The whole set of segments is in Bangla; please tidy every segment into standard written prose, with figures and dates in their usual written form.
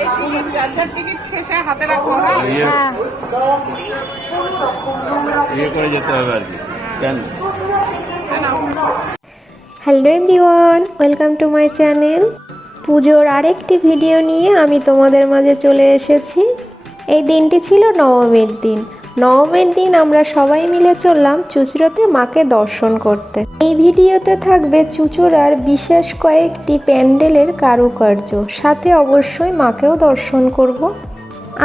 এই টিকিট যার টিকিট শেষে হাতে রাখো। হ্যাঁ ইয়ে করে যেতে হবে আর কি কেন। Hello everyone, welcome to my channel. পুজোর আরেকটি ভিডিও নিয়ে আমি তোমাদের মাঝে চলে এসেছি। এই দিনটি ছিল নবমীর দিন। নবমীর দিন আমরা সবাই মিলে চললাম চুঁচুড়াতে মাকে দর্শন করতে। এই ভিডিওতে থাকবে চুঁচুড়ার বিশেষ কয়েকটি প্যান্ডেলের কারুকার্য, সাথে অবশ্যই মাকেও দর্শন করব।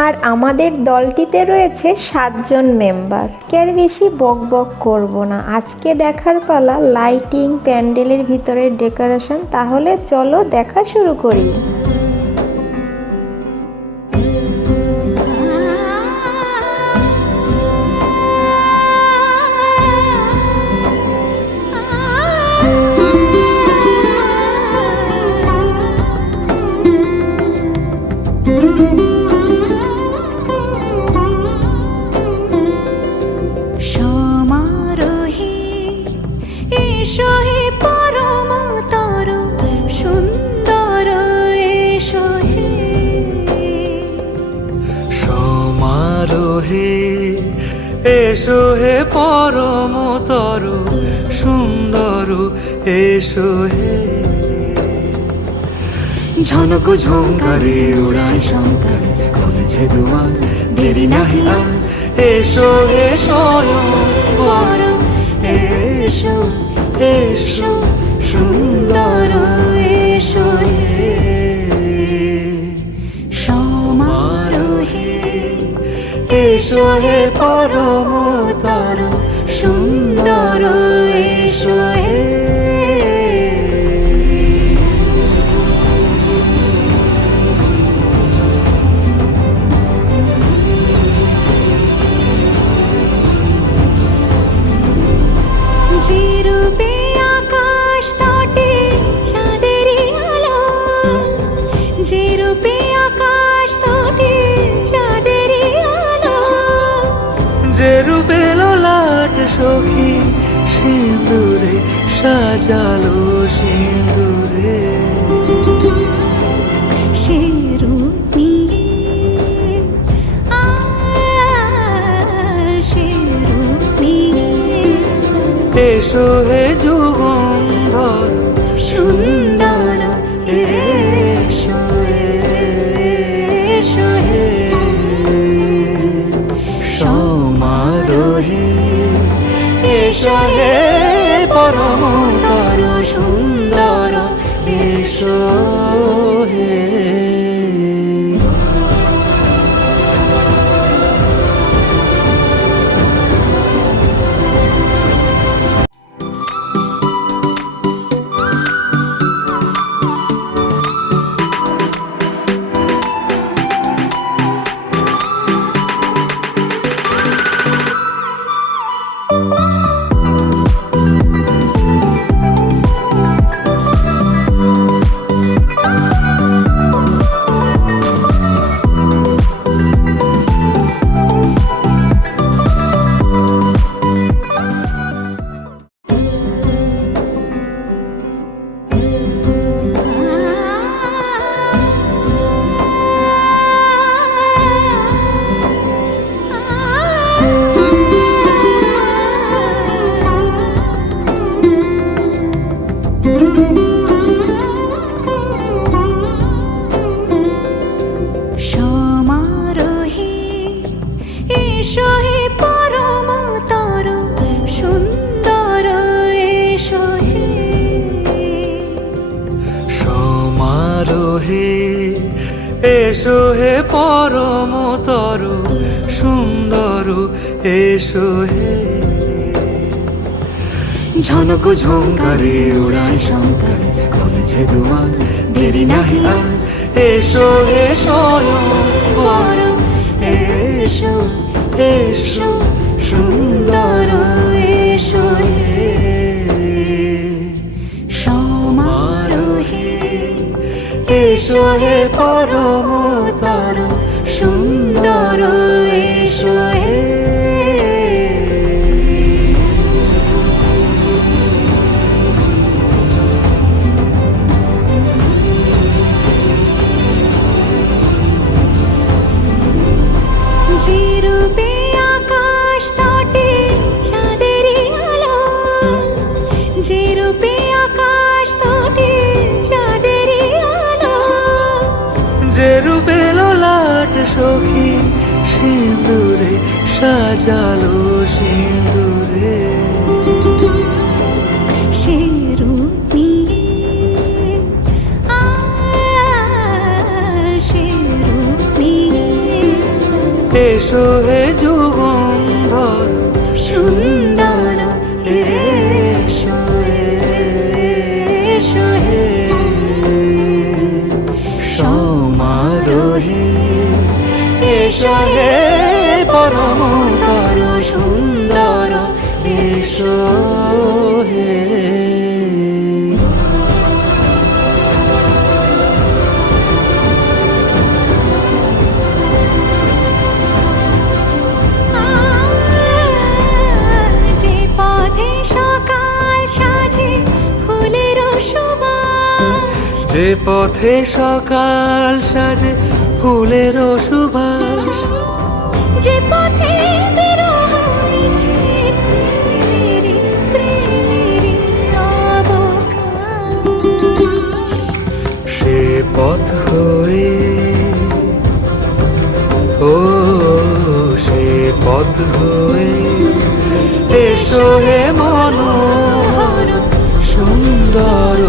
আর আমাদের দলটিতে রয়েছে 7 জন মেম্বার। এর বেশি বক বক করব না, আজকে দেখার পালা লাইটিং, প্যান্ডেলের ভিতরের ডেকোরেশন। তাহলে চলো দেখা শুরু করি। এসো হে পরমতর সুন্দর, এসো হে ঝনক ঝঙ্কারে উড়ায় শঙ্কর, খুলেছে দুয়ার দেরি নাহি আর। এসো হে স্বয়ং বর, এসো এসো সুন্দর, এসো হে সমারোহে। এসো হে পরমতর সুন্দর, এসো হে যে রূপে আকাশ তটে চাঁদেরই আলো, যে রূপে আকাশ তটে চাঁদেরই আলো, যে রূপে ললাট সখী সিঁদুরে সাজালো সিঁদুরে, সে রূপ নিয়ে সে রূপ নিয়ে। এসো হে যুগন্ধর সুন্দর, এসো এসো হে সমারোহে। এসো হে পরমতর সুন্দর, এসো হে। সমারোহে এসো হে পরমতর সুন্দর, এসো হে সমারোহে। এসো হে পরমতর সুন্দর, এসো হে ঝনক ঝঙ্কারে উড়ায় শঙ্কর, খুলেছে দুয়ার দেরি নাহি আর। এসো হে স্বয়ং বর, এসো এসো সুন্দর, এসো হে সমারোহে। এসো হে পরমতর সুন্দর, এসো হে সখী সিঁদুরে সাজালো সিঁদুরে সে রূপ নিয়ে সে রূপ নিয়ে এসো হে যুগন্ধর সুন্দর এসো এসো হে সমারোহে এসো হে পরমতর সুন্দর এসো হে যে পথে সকাল সাজে ফুলের সুবাস যে পথে সকাল সাজে ফুলের সুবাস যে পথে বিরহ মিছে প্রেমেরই প্রেমেরই অবকাশ সে পথ হয়ে ও সে পথ হয়ে এসো হে মনোহর সুন্দর